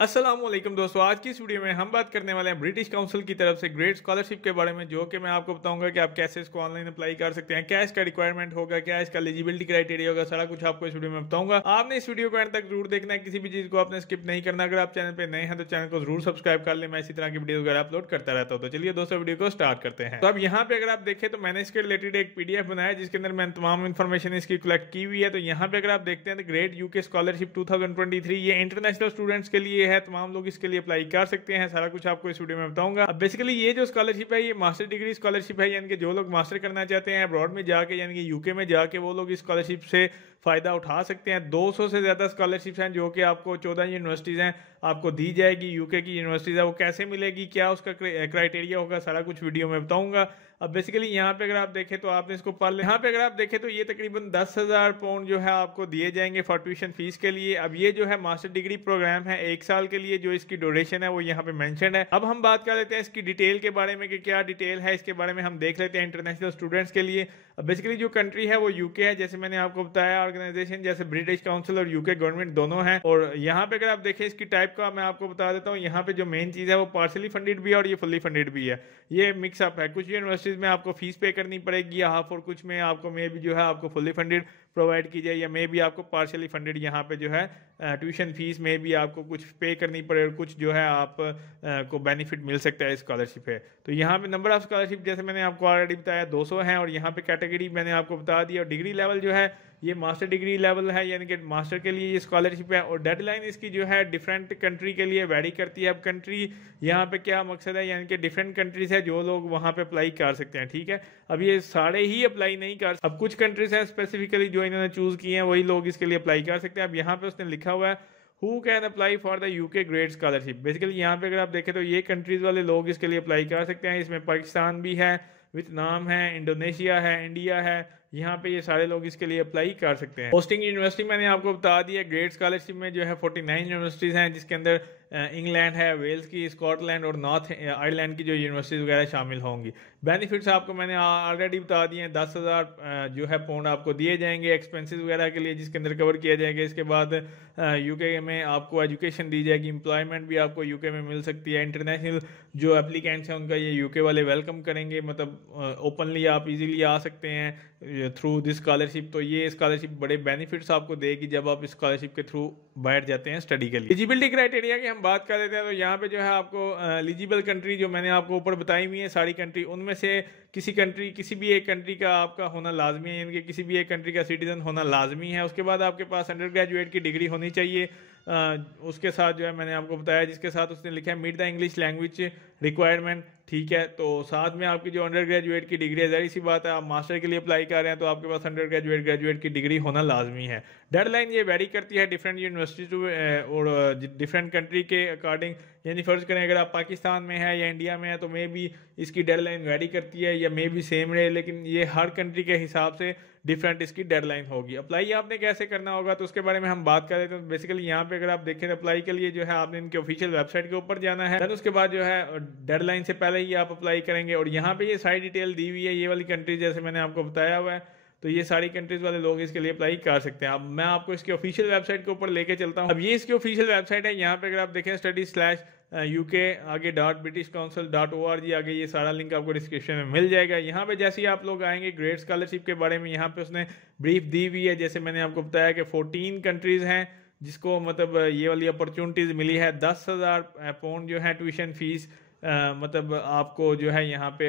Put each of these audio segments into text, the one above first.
अस्सलामुअलैकुम दोस्तों, आज की इस वीडियो में हम बात करने वाले हैं ब्रिटिश काउंसिल की तरफ से ग्रेड स्कॉलरशिप के बारे में, जो कि मैं आपको बताऊंगा कि आप कैसे इसको ऑनलाइन अप्लाई कर सकते हैं, क्या इसका रिक्वायरमेंट होगा, क्या इसका एलिजिबिलिटी क्राइटेरिया होगा, सारा कुछ आपको इस वीडियो में बताऊंगा। आपने इस वीडियो को एंड तक जरूर देखना है, किसी भी चीज को आपने स्किप नहीं करना। अगर आप चैनल पर नए हैं तो चैनल को जरूर सब्सक्राइब कर ले, मैं इसी तरह की वीडियो वगैरह अपलोड करता रहता हूँ। तो चलिए दोस्तों, वीडियो को स्टार्ट करते हैं। तो अब यहाँ पे अगर आप देखें तो मैंने इसके रिलेटेड एक पीडीएफ बनाया जिसके अंदर मैंने तमाम इन्फॉर्मेशन इसकी कलेक्ट की हुई है। तो यहाँ पे अगर आप देखते हैं तो ग्रेड यूके स्कॉलरशिप 2023 ये इंटरनेशनल स्टूडेंट्स के लिए है, तमाम लोग इसके लिए अप्लाई कर सकते हैं। सारा कुछ आपको इस वीडियो में बताऊंगा। अब बेसिकली ये जो स्कॉलरशिप है ये मास्टर डिग्री स्कॉलरशिप है, यानी कि जो लोग मास्टर करना चाहते हैं अब्रॉड में जाके, यानी कि यूके में जाके, वो लोग इस स्कॉलरशिप से फायदा उठा सकते हैं। 200 से ज्यादा स्कॉलरशिप्स हैं जो कि आपको 14 यूनिवर्सिटीज हैं आपको दी जाएगी। यूके की यूनिवर्सिटीज है, वो कैसे मिलेगी, क्या उसका क्राइटेरिया होगा, सारा कुछ वीडियो में बताऊंगा। अब बेसिकली यहाँ पे अगर आप देखें तो आपने इसको पढ़ लिया। यहाँ पे अगर आप देखें तो ये तकरीबन 10,000 पाउंड जो है आपको दिए जाएंगे फॉर ट्यूशन फीस के लिए। अब ये जो है मास्टर डिग्री प्रोग्राम है 1 साल के लिए, जो इसकी ड्यूरेशन है वो यहाँ पे मेंशन है। अब हम बात कर लेते हैं इसकी डिटेल के बारे में कि क्या डिटेल है इसके बारे में हम देख लेते हैं इंटरनेशनल स्टूडेंट्स के लिए। अब बेसिकली जो कंट्री है वो यूके है, जैसे मैंने आपको बताया। ऑर्गेनाइजेशन जैसे ब्रिटिश काउंसिल और यूके गवर्नमेंट दोनों है। और यहाँ पे अगर आप देखें इसकी टाइप का मैं आपको बता देता हूँ। यहाँ पे जो मेन चीज है वो पार्शली फंडेड भी है और ये फुल्ली फंडेड भी है। ये मिक्सअप है, कुछ यूनिवर्सिटीज में आपको फीस पे करनी पड़ेगी हाफ, और कुछ में आपको मे भी जो है आपको फुल्ली फंडेड प्रोवाइड की जाए, या मे भी आपको पार्शली फंडेड यहाँ पे जो है ट्यूशन फीस में भी आपको कुछ पे करनी पड़े, और कुछ जो है आप को बेनिफिट मिल सकता है स्कॉलरशिप है। तो यहाँ पे नंबर ऑफ स्कॉलरशिप जैसे मैंने आपको ऑलरेडी बताया 200 है, और यहाँ पे कैटेगरी मैंने आपको बता दिया। और डिग्री लेवल जो है ये मास्टर डिग्री लेवल है, यानी कि मास्टर के लिए ये स्कॉलरशिप है। और डेडलाइन इसकी जो है डिफरेंट कंट्री के लिए वेरी करती है। अब कंट्री यहाँ पे क्या मकसद है, यानी कि डिफरेंट कंट्रीज है जो लोग वहाँ पे अप्लाई कर सकते हैं, ठीक है। अब ये सारे ही अप्लाई नहीं कर, अब कुछ कंट्रीज हैं स्पेसिफिकली जो इन्होंने चूज की हैं, वही लोग इसके लिए अप्लाई कर सकते हैं। अब यहाँ पे उसने लिखा हुआ है who can apply for the UK grade scholarship. Basically यहाँ पे अगर आप देखें तो ये कंट्रीज वाले लोग इसके लिए अप्लाई कर सकते हैं। इसमें पाकिस्तान भी है, वियतनाम है, इंडोनेशिया है, इंडिया है। यहाँ पे ये सारे लोग इसके लिए अप्लाई कर सकते हैं। होस्टिंग यूनिवर्सिटी मैंने आपको बता दिया। ग्रेड स्कॉलरशिप में जो है 49 यूनिवर्सिटीज हैं, जिसके अंदर इंग्लैंड है, वेल्स की, स्कॉटलैंड और नॉर्थ आयरलैंड की जो यूनिवर्सिटीज वगैरह शामिल होंगी। बेनिफिट्स आपको मैंने ऑलरेडी बता दिए हैं। 10,000 जो है पाउंड आपको दिए जाएंगे एक्सपेंसेस वगैरह के लिए, जिसके अंदर कवर किया जाएगा। इसके बाद यूके में आपको एजुकेशन दी जाएगी, एम्प्लॉयमेंट भी आपको यूके में मिल सकती है। इंटरनेशनल जो एप्लीकेंट्स हैं उनका ये यूके वाले वेलकम करेंगे, मतलब ओपनली आप इजीली आ सकते हैं थ्रू दिस स्कॉलरशिप। तो ये स्कॉलरशिप बड़े बेनिफिट्स आपको देगी जब आप स्कॉलरशिप के थ्रू बैठ जाते हैं स्टडी के लिए। एलिजिबिलिटी क्राइटेरिया की हम बात कर लेते हैं। तो यहाँ पे जो है आपको एलिजिबल कंट्री जो मैंने आपको ऊपर बताई हुई है सारी कंट्री, उनमें से किसी भी एक कंट्री का आपका होना लाजमी है, यानी कि किसी भी एक कंट्री का सिटीजन होना लाजमी है। उसके बाद आपके पास अंडर ग्रेजुएट की डिग्री होनी चाहिए। उसके साथ जो है मैंने आपको बताया, जिसके साथ उसने लिखा है meet the English language requirement, ठीक है। तो साथ में आपकी जो अंडर ग्रेजुएट की डिग्री है, जाहिर सी बात है आप मास्टर के लिए अप्लाई कर रहे हैं तो आपके पास अंडर ग्रेजुएट की डिग्री होना लाजमी है। डेडलाइन ये वेरी करती है डिफरेंट यूनिवर्सिटी और डिफरेंट कंट्री के अकॉर्डिंग। यानी फर्ज करें अगर आप पाकिस्तान में है या इंडिया में है तो मे बी इसकी डेडलाइन वेरी करती है, या मे बी सेम रहे, लेकिन ये हर कंट्री के हिसाब से डिफरेंट इसकी डेडलाइन होगी। अप्लाई आपने कैसे करना होगा तो उसके बारे में हम बात कर रहे थे। तो बेसिकली यहाँ पे अगर आप देखें अप्लाई के लिए जो है आपने इनके ऑफिशियल वेबसाइट के ऊपर जाना है, उसके बाद जो है डेडलाइन से पहले ही आप अप्लाई करेंगे। और यहाँ पे ये सारी डिटेल दी हुई है, ये वाली कंट्री जैसे मैंने आपको बताया हुआ है। तो ये सारी कंट्रीज वाले लोग इसके लिए अप्लाई कर सकते हैं। अब मैं आपको इसके ऑफिशियल वेबसाइट के ऊपर लेके चलता हूँ। अब ये इसकी ऑफिशियल वेबसाइट है। यहाँ पे अगर आप देखें study/UK आगे .britishcouncil.org आगे ये सारा लिंक आपको डिस्क्रिप्शन में मिल जाएगा। यहाँ पे जैसे ही आप लोग आएंगे ग्रेड स्कॉलरशिप के बारे में यहाँ पे उसने ब्रीफ दी हुई है। जैसे मैंने आपको बताया कि 14 कंट्रीज हैं जिसको मतलब ये वाली अपॉर्चुनिटीज मिली है। 10,000 पाउंड जो है ट्यूशन फीस मतलब आपको जो है यहाँ पे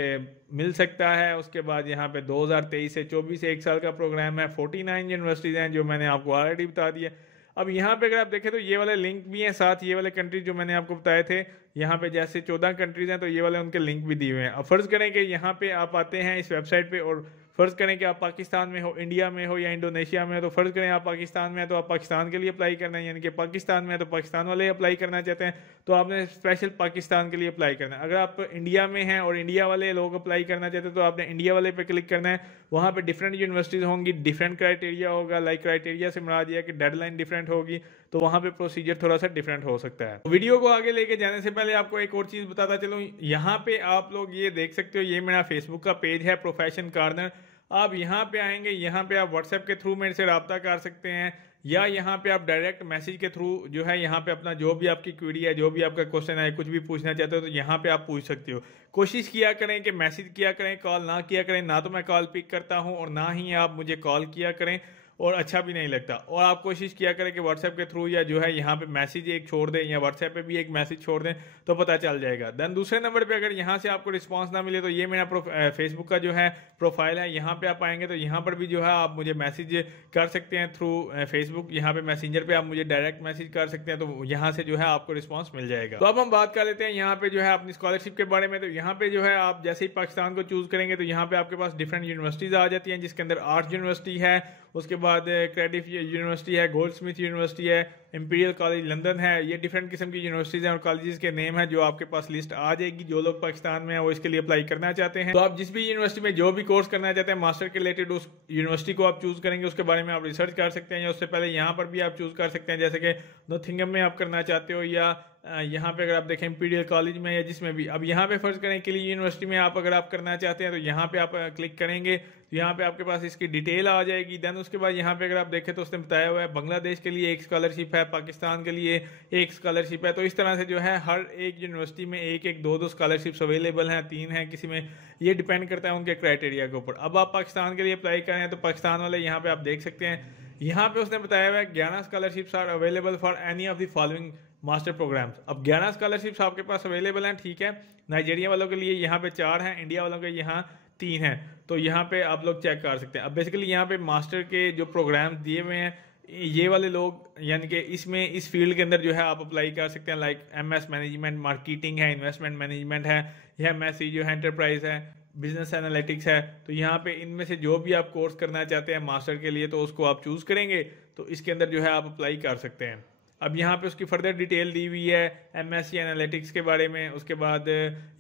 मिल सकता है। उसके बाद यहाँ पे 2023 से 24 1 साल का प्रोग्राम है। 49 यूनिवर्सिटीज हैं जो मैंने आपको ऑलरेडी बता दिया। अब यहाँ पे अगर आप देखें तो ये वाले लिंक भी हैं साथ, ये वाले कंट्री जो मैंने आपको बताए थे। यहाँ पे जैसे 14 कंट्रीज हैं तो ये वाले उनके लिंक भी दिए हुए हैं। अब फर्ज करें कि यहाँ पे आप आते हैं इस वेबसाइट पे, और फर्ज करें कि आप पाकिस्तान में हो, इंडिया में हो या इंडोनेशिया में हो। तो फर्ज करें आप पाकिस्तान में है तो आप पाकिस्तान के लिए अप्लाई करना है, यानी कि पाकिस्तान में है तो पाकिस्तान वाले अप्लाई करना चाहते हैं तो आपने स्पेशल पाकिस्तान के लिए अप्लाई करना है। अगर आप इंडिया में हैं और इंडिया वाले लोग अप्लाई करना चाहते हैं तो आपने इंडिया वाले पे क्लिक करना है। वहाँ पे डिफरेंट यूनिवर्सिटीज होंगी, डिफरेंट क्राइटेरिया होगा। लाइक क्राइटेरिया से मुराद ये है कि डेडलाइन डिफरेंट होगी, तो वहाँ पे प्रोसीजर थोड़ा सा डिफरेंट हो सकता है। वीडियो को आगे लेके जाने से पहले आपको एक और चीज बताता चलूँ। यहाँ पे आप लोग ये देख सकते हो, ये मेरा फेसबुक का पेज है प्रोफेशन कॉर्नर। आप यहाँ पे आएंगे, यहाँ पे आप व्हाट्सएप के थ्रू मेरे से रब्ता कर सकते हैं। या यहाँ पे आप डायरेक्ट मैसेज के थ्रू जो है यहाँ पे अपना जो भी आपकी क्वेरी है, जो भी आपका क्वेश्चन है, कुछ भी पूछना चाहते हो तो यहाँ पे आप पूछ सकते हो। कोशिश किया करें कि मैसेज किया करें, कॉल ना किया करें। ना तो मैं कॉल पिक करता हूँ और ना ही आप मुझे कॉल किया करें, और अच्छा भी नहीं लगता। और आप कोशिश किया करें कि व्हाट्सएप के थ्रू या जो है यहाँ पे मैसेज एक छोड़ दें, या व्हाट्सएप पे भी एक मैसेज छोड़ दें तो पता चल जाएगा। देन दूसरे नंबर पे अगर यहाँ से आपको रिस्पांस ना मिले तो ये मेरा फेसबुक का जो है प्रोफाइल है, यहाँ पे आप आएंगे तो यहाँ पर भी जो है आप मुझे मैसेज कर सकते हैं थ्रू फेसबुक। यहाँ पे मैसेंजर पे आप मुझे डायरेक्ट मैसेज कर सकते हैं, तो यहाँ से जो है आपको रिस्पॉन्स मिल जाएगा। तो अब हम बात कर लेते हैं यहाँ पे जो है अपनी स्कॉलरशिप के बारे में। तो यहाँ पे जो है आप जैसे ही पाकिस्तान को चूज करेंगे तो यहाँ पे आपके पास डिफरेंट यूनिवर्सिटीज आ जाती हैं, जिसके अंदर आर्ट्स यूनिवर्सिटी है, उसके बाद क्रेडिट यूनिवर्सिटी है, गोल्डस्मिथ यूनिवर्सिटी है, इंपीरियल कॉलेज लंदन है। ये डिफरेंट किस्म की यूनिवर्सिटीज हैं और कॉलेजेस के नेम है जो आपके पास लिस्ट आ जाएगी। जो लोग पाकिस्तान में है वो इसके लिए अप्लाई करना चाहते हैं, तो आप जिस भी यूनिवर्सिटी में जो भी कोर्स करना चाहते हैं मास्टर के रिलेटेड, उस यूनिवर्सिटी को आप चूज करेंगे, उसके बारे में आप रिसर्च कर सकते हैं। या उससे पहले यहाँ पर भी आप चूज कर सकते हैं, जैसे कि नॉटिंघम में आप करना चाहते हो, या यहाँ पे अगर आप देखें इंपीरियल कॉलेज में, या जिसमें भी। अब यहाँ पे फर्ज करें किली यूनिवर्सिटी में आप अगर आप करना चाहते हैं तो यहाँ पे आप क्लिक करेंगे तो यहाँ पे आपके पास इसकी डिटेल आ जाएगी। देन उसके बाद यहाँ पे अगर आप देखें तो उसने बताया हुआ है बांग्लादेश के लिए एक स्कॉलरशिप है, पाकिस्तान के लिए एक स्कॉलरशिप है। तो इस तरह से जो है हर एक यूनिवर्सिटी में एक एक दो स्कॉलरशिप्स अवेलेबल हैं, 3 हैं किसी में, ये डिपेंड करता है उनके क्राइटेरिया के ऊपर। अब आप पाकिस्तान के लिए अप्लाई करें तो पाकिस्तान वाले यहाँ पे आप देख सकते हैं, यहाँ पे उसने बताया हुआ है 11 scholarships are available for any of the following master programmes. अब 11 स्कॉलरशिप्स आपके पास अवेलेबल हैं, ठीक है। नाइजीरिया वालों के लिए यहाँ पे 4 हैं, इंडिया वालों के यहाँ 3 हैं। तो यहाँ पे आप लोग चेक कर सकते हैं। अब बेसिकली यहाँ पे मास्टर के जो प्रोग्राम्स दिए हुए हैं, ये वाले लोग यानी कि इसमें इस फील्ड के अंदर जो है आप अप्लाई कर सकते हैं। लाइक MS मैनेजमेंट, मार्केटिंग है, इन्वेस्टमेंट मैनेजमेंट है, या MSc जो है एंटरप्राइज है, बिजनेस एनालिटिक्स है। तो यहाँ पे इनमें से जो भी आप कोर्स करना चाहते हैं मास्टर के लिए तो उसको आप चूज करेंगे, तो इसके अंदर जो है आप अप्लाई कर सकते हैं। अब यहाँ पे उसकी फर्दर डिटेल दी हुई है MSc एनालिटिक्स के बारे में, उसके बाद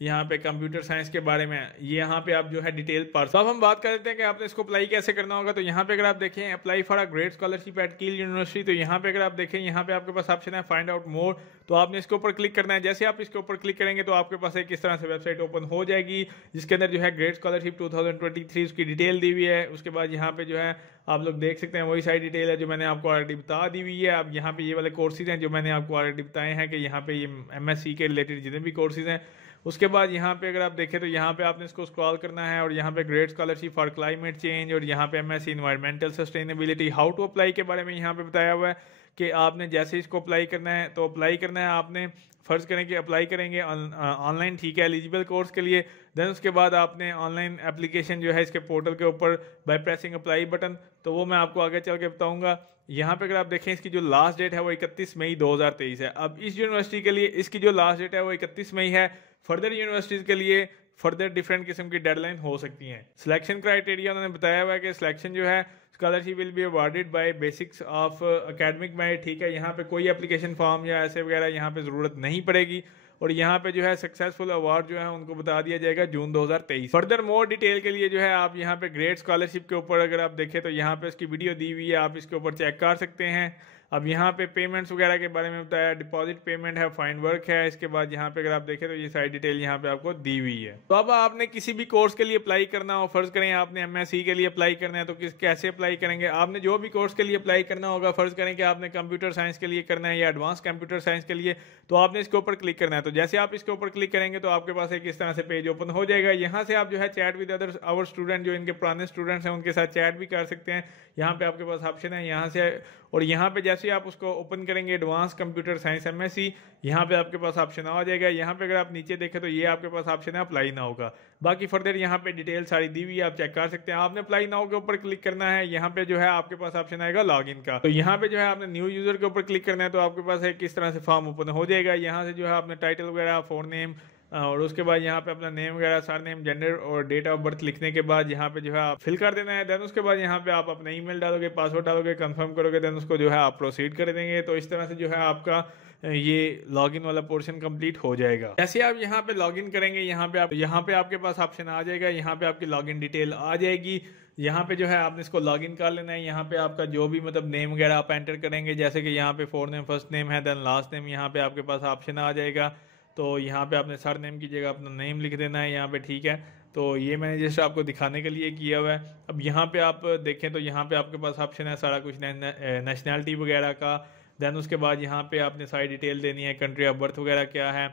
यहाँ पे कंप्यूटर साइंस के बारे में, ये यहाँ पे आप जो है डिटेल पढ़। तो अब हम बात कर लेते हैं कि आपने इसको अप्लाई कैसे करना होगा। तो यहाँ पे अगर आप देखें apply for a great scholarship eight कील यूनिवर्सिटी, तो यहाँ पे अगर आप देखें यहाँ पे आपके पास ऑप्शन है फाइंड आउट मोर, तो आपने इसके ऊपर क्लिक करना है। जैसे आप इसके ऊपर क्लिक करेंगे तो आपके पास एक इस तरह से वेबसाइट ओपन हो जाएगी, जिसके अंदर जो है ग्रेट स्कॉलरशिप 2023 उसकी डिटेल दी हुई है। उसके बाद यहाँ पे जो है आप लोग देख सकते हैं वही सारी डिटेल है जो मैंने आपको ऑलरेडी बता दी हुई है। अब यहाँ पे ये वाले कोर्सेज हैं जो मैंने आपको ऑलरेडी बताए हैं कि यहाँ पे ये MSc के रिलेटेड जितने भी कोर्सेज हैं। उसके बाद यहाँ पे अगर आप देखें तो यहाँ पे आपने इसको स्क्रॉल करना है और यहाँ पे great scholarship for climate change, और यहाँ पे MSc environmental sustainability how to apply के बारे में यहाँ पे बताया हुआ है कि आपने जैसे इसको अप्लाई करना है तो अप्लाई करना है आपने। फर्ज करें कि अप्लाई करेंगे ऑनलाइन, ठीक है, एलिजिबल कोर्स के लिए। देन उसके बाद आपने ऑनलाइन एप्लीकेशन जो है इसके पोर्टल के ऊपर बाय प्रेसिंग अप्लाई बटन, तो वो मैं आपको आगे चल के बताऊंगा। यहाँ पे अगर आप देखें इसकी जो लास्ट डेट है वो 31 मई 2023 है। अब इस यूनिवर्सिटी के लिए इसकी जो लास्ट डेट है वो 31 मई है। फर्दर यूनिवर्सिटीज के लिए फर्दर डिफरेंट किस्म की डेडलाइन हो सकती हैं। सिलेक्शन क्राइटेरिया उन्होंने बताया हुआ है कि सिलेक्शन जो है scholarship will be awarded by basics of academic merit, ठीक है। यहाँ पे कोई एप्लीकेशन फॉर्म या ऐसे वगैरह यहाँ पे ज़रूरत नहीं पड़ेगी। और यहाँ पे जो है सक्सेसफुल अवार्ड जो है उनको बता दिया जाएगा जून 2023। फर्दर मोर डिटेल के लिए जो है आप यहाँ पे ग्रेट स्कॉलरशिप के ऊपर अगर आप देखें तो यहाँ पे इसकी वीडियो दी हुई है, आप इसके ऊपर चेक कर सकते हैं। अब यहाँ पे पेमेंट्स वगैरह के बारे में बताया, डिपॉजिट पेमेंट है, फाइन वर्क है। इसके बाद यहाँ पे अगर आप देखें तो ये सारी डिटेल यहाँ पे आपको दी हुई है। तो अब आपने किसी भी कोर्स के लिए अप्लाई करना हो, फर्ज करें आपने MSc के लिए अप्लाई करना है तो कैसे अप्लाई करेंगे। आपने जो भी कोर्स के लिए अप्लाई करना होगा, फर्ज करें कि आपने कंप्यूटर साइंस के लिए करना है या एडवांस कंप्यूटर साइंस के लिए, तो आपने इसके ऊपर क्लिक करना है। तो जैसे आप इसके ऊपर क्लिक करेंगे तो आपके पास एक इस तरह से पेज ओपन हो जाएगा। यहाँ से आप जो है chat with other our student, जो इनके पुराने स्टूडेंट्स हैं उनके साथ चैट भी कर सकते हैं। यहाँ पे आपके पास ऑप्शन है यहाँ से, और यहाँ पे जैसे आप उसको ओपन करेंगे एडवांस कंप्यूटर साइंस MSc, यहाँ पे आपके पास ऑप्शन आ जाएगा। यहाँ पे अगर आप नीचे देखें तो ये आपके पास ऑप्शन है अप्लाई नाउ का। बाकी फर्दर यहाँ पे डिटेल सारी दी हुई है, आप चेक कर सकते हैं। आपने अप्लाई नाउ के ऊपर क्लिक करना है, यहाँ पे जो है आपके पास ऑप्शन आएगा लॉगिन का। तो यहाँ पे जो है आपने न्यू यूजर के ऊपर क्लिक करना है तो आपके पास एक किस तरह से फॉर्म ओपन हो जाएगा। यहाँ से जो है आपने टाइटल वगैरह, फोन नेम, और उसके बाद यहाँ पे अपना नेम वगैरह, सर नेम, जेंडर और डेट ऑफ बर्थ लिखने के बाद यहाँ पे जो है आप फिल कर देना है। देन उसके बाद यहाँ पे आप अपना ईमेल डालोगे, पासवर्ड डालोगे, कंफर्म करोगे, देन उसको जो है आप प्रोसीड कर देंगे। तो इस तरह से जो है आपका ये लॉगिन वाला पोर्शन कंप्लीट हो जाएगा। जैसे आप यहाँ पे लॉगिन करेंगे यहाँ पे आपके पास ऑप्शन आ जाएगा, यहाँ पे आपकी लॉगिन डिटेल आ जाएगी। यहाँ पे जो है आपने इसको लॉगिन कर लेना है। यहाँ पे आपका जो भी मतलब नेम वगैरह आप एंटर करेंगे, जैसे कि यहाँ पे फोर नेम फर्स्ट नेम है, देन लास्ट नेम, यहाँ पे आपके पास ऑप्शन आ जाएगा। तो यहाँ पे आपने सर नेम की जगह अपना नेम लिख देना है यहाँ पे, ठीक है। तो ये मैंने जस्ट आपको दिखाने के लिए किया हुआ है। अब यहाँ पे आप देखें तो यहाँ पे आपके पास ऑप्शन है सारा कुछ नेशनैलिटी वगैरह का। देन उसके बाद यहाँ पे आपने सारी डिटेल देनी है, कंट्री ऑफ बर्थ वगैरह क्या है।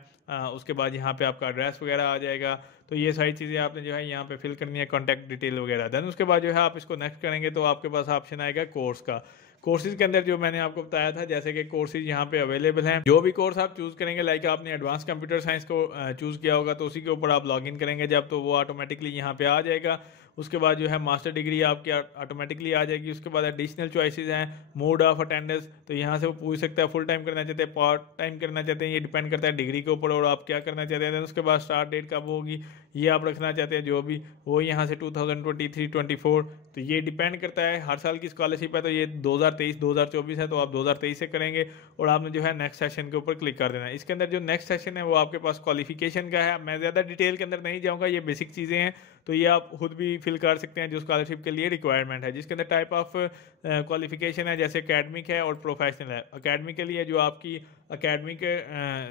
उसके बाद यहाँ पे आपका एड्रेस वगैरह आ जाएगा। तो ये सारी चीज़ें आपने जो है यहाँ पे फिल करनी है, कॉन्टैक्ट डिटेल वगैरह। देन उसके बाद जो है आप इसको नेक्स्ट करेंगे तो आपके पास ऑप्शन आएगा कोर्स का। कोर्सेज के अंदर जो मैंने आपको बताया था, जैसे कि कोर्सेज यहाँ पे अवेलेबल हैं। जो भी कोर्स आप चूज़ करेंगे, लाइक आपने एडवांस कंप्यूटर साइंस को चूज़ किया होगा तो उसी के ऊपर आप लॉगिन करेंगे जब, तो वो ऑटोमेटिकली यहाँ पे आ जाएगा। उसके बाद जो है मास्टर डिग्री आपकी ऑटोमेटिकली आ जाएगी। उसके बाद एडिशनल चॉइसेस हैं, मोड ऑफ अटेंडेंस, तो यहाँ से वो पूछ सकता है फुल टाइम करना चाहते हैं, पार्ट टाइम करना चाहते हैं, ये डिपेंड करता है डिग्री के ऊपर और आप क्या करना चाहते हैं। उसके बाद स्टार्ट डेट कब होगी ये आप रखना चाहते हैं, जो भी वो यहाँ से 2023-24, तो ये डिपेंड करता है। हर साल की स्कॉलरशिप है तो ये 2023-2024 है, तो आप 2023 से करेंगे और आपने जो है नेक्स्ट सेशन के ऊपर क्लिक कर देना है। इसके अंदर जो नेक्स्ट सेशन है वो आपके पास क्वालिफिकेशन का है। मैं ज़्यादा डिटेल के अंदर नहीं जाऊँगा, ये बेसिक चीज़ें हैं तो ये आप खुद भी फिल कर सकते हैं जो स्कॉलरशिप के लिए रिक्वायरमेंट है। जिसके अंदर टाइप ऑफ क्वालिफिकेशन है, जैसे एकेडमिक है और प्रोफेशनल है। एकेडमिक के लिए जो आपकी एकेडमिक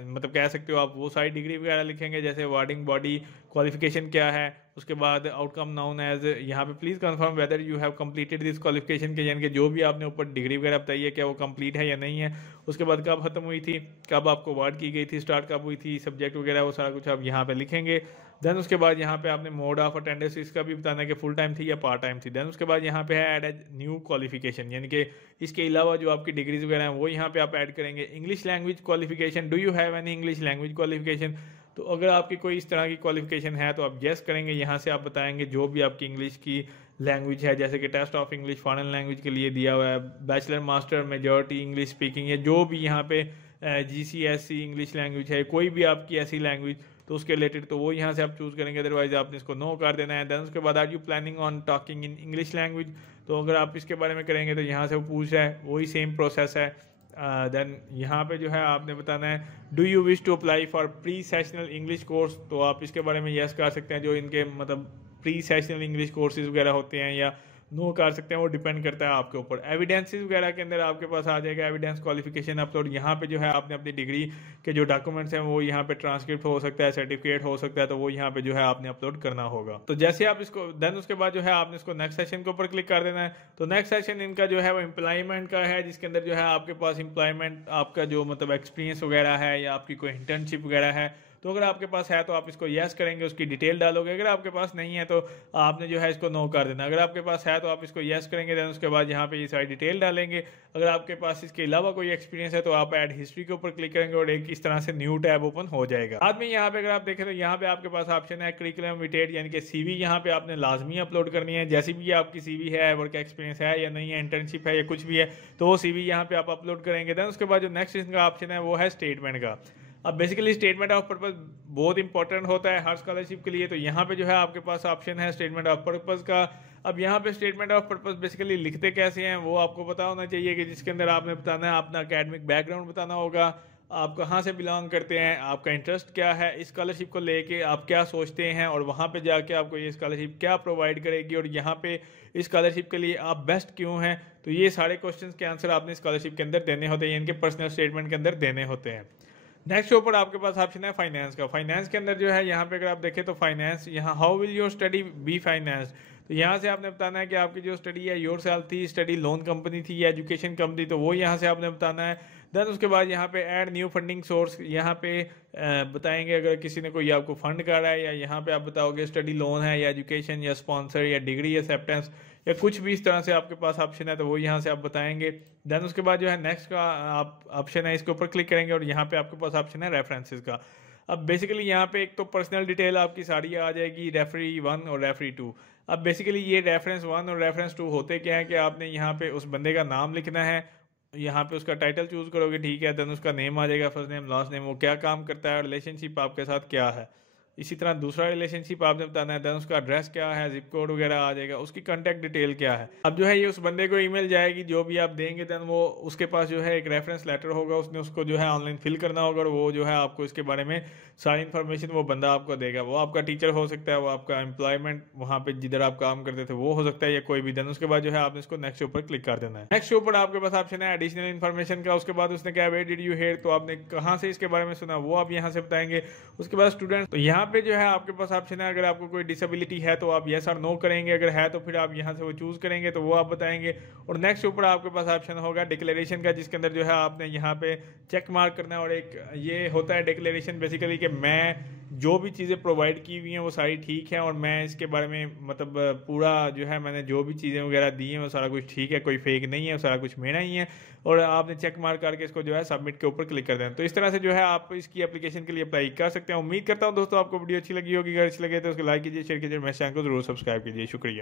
मतलब कह सकते हो आप वो सारी डिग्री वगैरह लिखेंगे, जैसे वार्डिंग बॉडी क्वालिफिकेशन क्या है। उसके बाद आउटकम नाउन एज, यहाँ पे please confirm whether you have completed this qualification के, यानी कि जो भी आपने ऊपर डिग्री वगैरह बताई है क्या वो कंप्लीट है या नहीं है। उसके बाद कब खत्म हुई थी, कब आपको अवार्ड की गई थी, स्टार्ट कब हुई थी, सब्जेक्ट वगैरह वो सारा कुछ आप यहाँ पे लिखेंगे। देन उसके बाद यहाँ पे आपने मोड ऑफ अटेंडेंस इसका भी बताना है कि फुल टाइम थी या पार्ट टाइम थी। देन उसके बाद यहाँ पे है ऐड एज न्यू क्वालिफिकेशन, यानी कि इसके अलावा जो आपकी डिग्रीज वगैरह हैं वो यहाँ पे आप ऐड करेंगे। English language qualification, do you have any English language qualification, तो अगर आपकी कोई इस तरह की क्वालिफिकेशन है तो आप यस करेंगे। यहाँ से आप बताएंगे जो भी आपकी इंग्लिश की लैंग्वेज है, जैसे कि test of English foreign language के लिए दिया हुआ है, bachelor master majority English speaking, या जो भी यहाँ पे GCSE इंग्लिश लैंग्वेज है, कोई भी आपकी ऐसी लैंग्वेज तो उसके रिलेटेड तो वो यहाँ से आप चूज़ करेंगे, अदरवाइज आपने इसको नो कर देना है। देन उसके बाद are you planning on talking in English language, तो अगर आप इसके बारे में करेंगे तो यहाँ से वो पूछ रहा है, वही सेम प्रोसेस है। देन यहाँ पे जो है आपने बताना है do you wish to apply for pre sessional English course, तो आप इसके बारे में यस कर सकते हैं, जो इनके मतलब प्री सेशनल इंग्लिश कोर्सेज वगैरह होते हैं, या नो कर सकते हैं, वो डिपेंड करता है आपके ऊपर। एविडेंसेस वगैरह के अंदर आपके पास आ जाएगा एविडेंस क्वालिफिकेशन अपलोड। यहाँ पे जो है आपने अपनी डिग्री के जो डॉक्यूमेंट्स हैं वो यहाँ पे ट्रांसक्रिप्ट हो सकता है, सर्टिफिकेट हो सकता है, तो वो यहाँ पे जो है आपने अपलोड करना होगा। तो जैसे आप इसको देन उसके बाद जो है आपने इसको नेक्स्ट सेशन के ऊपर क्लिक कर देना है। तो नेक्स्ट सेशन इनका जो है वो एम्प्लॉयमेंट का है, जिसके अंदर जो है आपके पास एम्प्लॉयमेंट आपका जो मतलब एक्सपीरियंस वगैरह है या आपकी कोई इंटर्नशिप वगैरह है, तो अगर आपके पास है तो आप इसको यस करेंगे, उसकी डिटेल डालोगे। अगर आपके पास नहीं है तो आपने जो है इसको नो कर देना। अगर आपके पास है तो आप इसको यस करेंगे, देन उसके बाद यहाँ पे ये सारी डिटेल डालेंगे। अगर आपके पास इसके अलावा कोई एक्सपीरियंस है तो आप ऐड हिस्ट्री के ऊपर क्लिक करेंगे और एक इस तरह से न्यू टैब ओपन हो जाएगा। बाद में यहाँ पे अगर आप देखें तो यहाँ पे आपके पास ऑप्शन है करिकुलम विटेड, यानी कि CV यहाँ पे आपने लाजमी अपलोड करनी है। जैसी भी आपकी CV है, वर्क एक्सपीरियंस है या नहीं है, इंटर्नशिप है या कुछ भी है, तो वो CV यहाँ पे आप अपलोड करेंगे। देन उसके बाद जो नेक्स्ट इनका ऑप्शन है वो है स्टेटमेंट का। अब बेसिकली स्टेटमेंट ऑफ पर्पस बहुत इंपॉर्टेंट होता है हर स्कॉलरशिप के लिए, तो यहाँ पे जो है आपके पास ऑप्शन है स्टेटमेंट ऑफ पर्पस का। अब यहाँ पे स्टेटमेंट ऑफ पर्पस बेसिकली लिखते कैसे हैं वो आपको पता होना चाहिए, कि जिसके अंदर आपने बताना है अपना एकेडमिक बैकग्राउंड बताना होगा, आप कहाँ से बिलोंग करते हैं, आपका इंटरेस्ट क्या है, इस स्कॉलरशिप को लेके आप क्या सोचते हैं, और वहाँ पे जाके आपको ये स्कॉलरशिप क्या प्रोवाइड करेगी, और यहाँ पे इस स्कॉलरशिप के लिए आप बेस्ट क्यों हैं। तो ये सारे क्वेश्चंस के आंसर आपने स्कॉलरशिप के अंदर देने होते हैं, इनके पर्सनल स्टेटमेंट के अंदर देने होते हैं। नेक्स्ट ऊपर आपके पास ऑप्शन है फाइनेंस का। फाइनेंस के अंदर जो है यहाँ पे अगर आप देखें तो फाइनेंस, यहाँ how will your study be finance, तो यहाँ से आपने बताना है कि आपकी जो स्टडी है योर सेल्फ थी, स्टडी लोन कंपनी थी या एजुकेशन कंपनी, तो वो यहाँ से आपने बताना है। देन उसके बाद यहाँ पे ऐड न्यू फंडिंग सोर्स, यहाँ पे बताएंगे अगर किसी ने कोई आपको फंड कर रहा है, या यहाँ पे आप बताओगे स्टडी लोन है या एजुकेशन या स्पॉन्सर या डिग्री या एक्सेप्टेंस या कुछ भी इस तरह से आपके पास ऑप्शन है, तो वो यहाँ से आप बताएंगे। देन उसके बाद जो है नेक्स्ट का आप ऑप्शन है, इसके ऊपर क्लिक करेंगे और यहाँ पे आपके पास ऑप्शन है रेफरेंसेस का। अब बेसिकली यहाँ पे एक तो पर्सनल डिटेल आपकी सारी आ जाएगी, रेफरी 1 और रेफरी 2। अब बेसिकली ये रेफरेंस 1 और रेफरेंस 2 होते क्या है कि आपने यहाँ पे उस बंदे का नाम लिखना है, यहाँ पे उसका टाइटल चूज करोगे, ठीक है, देन उसका नेम आ जाएगा, फर्स्ट नेम लास्ट नेम, वो क्या काम करता है, रिलेशनशिप आपके साथ क्या है। इसी तरह दूसरा रिलेशनशिप आपने बताना है, देन उसका एड्रेस क्या है, जिप कोड वगैरह आ जाएगा, उसकी कांटेक्ट डिटेल क्या है। अब जो है ये उस बंदे को ईमेल जाएगी, जो भी आप देंगे देन वो उसके पास जो है एक रेफरेंस लेटर होगा, उसने उसको जो है ऑनलाइन फिल करना होगा, और वो जो है आपको इसके बारे में सारी इन्फॉर्मेशन वो बंदा आपको देगा। वो आपका टीचर हो सकता है, वो आपका एम्प्लॉयमेंट वहाँ पे जिधर आप काम करते थे वो हो सकता है, या कोई भी। देन उसके बाद जो है आपने इसको नेक्स्ट ऊपर क्लिक कर देना है। नेक्स्ट ऊपर आपके पास ऑप्शन है एडिशनल इन्फॉर्मेशन का। उसके बाद उसने क्या वेयर डिड यू हेयर, तो आपने कहाँ से इसके बारे में सुना वो आप यहाँ से बताएंगे। उसके बाद स्टूडेंट, तो यहाँ यहाँ पे जो है आपके पास ऑप्शन है, अगर आपको कोई डिसेबिलिटी है तो आप येस और नो करेंगे, अगर है तो फिर आप यहाँ से वो चूज़ करेंगे तो वो आप बताएंगे। और नेक्स्ट ऊपर आपके पास ऑप्शन होगा डिक्लेरेशन का, जिसके अंदर जो है आपने यहाँ पे चेक मार्क करना है। और एक ये होता है डिक्लेरेशन बेसिकली कि मैं जो भी चीज़ें प्रोवाइड की हुई हैं वो सारी ठीक है और मैं इसके बारे में मतलब पूरा जो है मैंने जो भी चीज़ें वगैरह दी हैं वो सारा कुछ ठीक है, कोई फेक नहीं है, सारा कुछ मेरा ही है। और आपने चेक मार्क करके इसको जो है सबमिट के ऊपर क्लिक कर देना। तो इस तरह से जो है आप इसकी एप्लीकेशन के लिए अप्लाई कर सकते हैं। उम्मीद करता हूँ दोस्तों आपको वीडियो अच्छी लगी होगी, अगर अच्छी लगे तो उसको लाइक कीजिए, शेयर कीजिए, मेरे चैनल को जरूर सब्सक्राइब कीजिए। शुक्रिया।